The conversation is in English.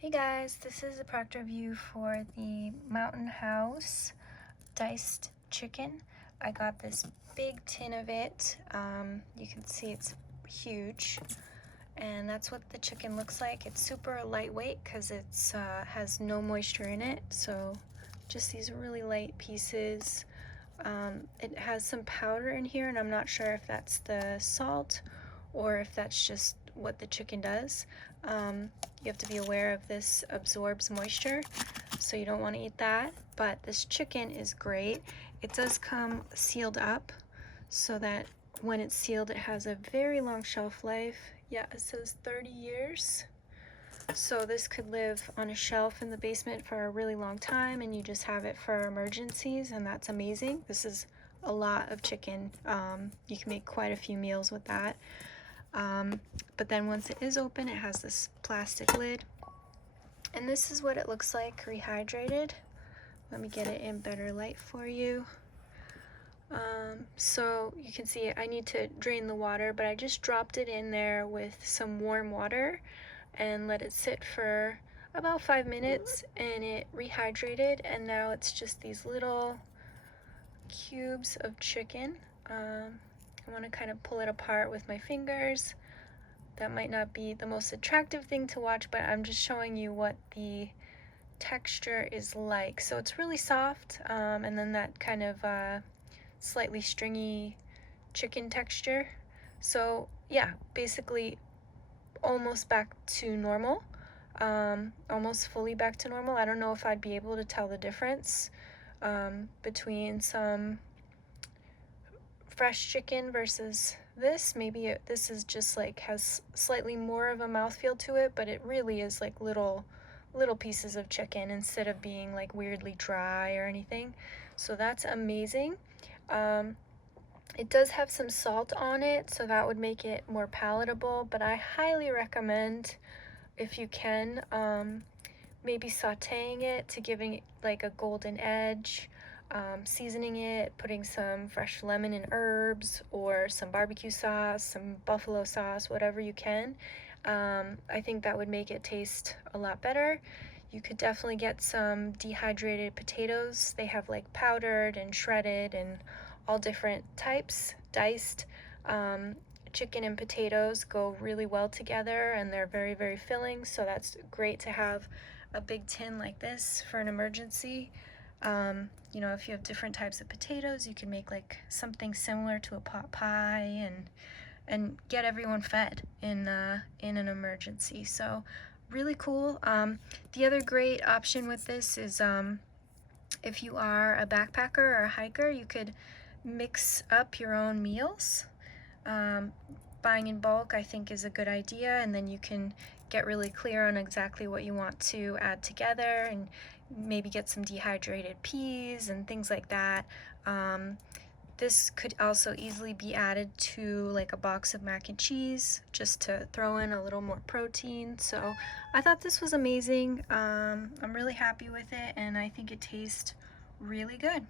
Hey guys, this is a product review for the Mountain House diced chicken. I got this big tin of it. You can see it's huge, and that's what the chicken looks like. It's super lightweight because it's has no moisture in it, so just these really light pieces. It has some powder in here, and I'm not sure if that's the salt or if that's just what the chicken does. You have to be aware of this absorbs moisture, so you don't want to eat that. But this chicken is great. It does come sealed up so that when it's sealed, it has a very long shelf life. Yeah, it says 30 years. So this could live on a shelf in the basement for a really long time, and you just have it for emergencies, and that's amazing. This is a lot of chicken. You can make quite a few meals with that. But then once it is open, it has this plastic lid, and this is what it looks like rehydrated. Let me get it in better light for you. So you can see I need to drain the water, but I just dropped it in there with some warm water and let it sit for about 5 minutes, and it rehydrated, and now it's just these little cubes of chicken. I want to kind of pull it apart with my fingers. That might not be the most attractive thing to watch, but I'm just showing you what the texture is like. So it's really soft, and then that kind of slightly stringy chicken texture. So yeah, basically almost back to normal, almost fully back to normal. I don't know if I'd be able to tell the difference between some fresh chicken versus this. Maybe this is just like has slightly more of a mouthfeel to it, but it really is like little pieces of chicken instead of being like weirdly dry or anything. So that's amazing. It does have some salt on it, so that would make it more palatable, but I highly recommend, if you can, maybe sauteing it to giving it like a golden edge, seasoning it, putting some fresh lemon and herbs or some barbecue sauce, some buffalo sauce, whatever you can. I think that would make it taste a lot better. You could definitely get some dehydrated potatoes. They have like powdered and shredded and all different types, diced. Chicken and potatoes go really well together, and they're very, very filling, so that's great to have a big tin like this for an emergency. You know, if you have different types of potatoes, you can make like something similar to a pot pie and get everyone fed in an emergency. So really cool. The other great option with this is if you are a backpacker or a hiker, you could mix up your own meals. Buying in bulk, I think, is a good idea, and then you can get really clear on exactly what you want to add together, and maybe get some dehydrated peas and things like that. This could also easily be added to like a box of mac and cheese, just to throw in a little more protein. So I thought this was amazing. I'm really happy with it, and I think it tastes really good.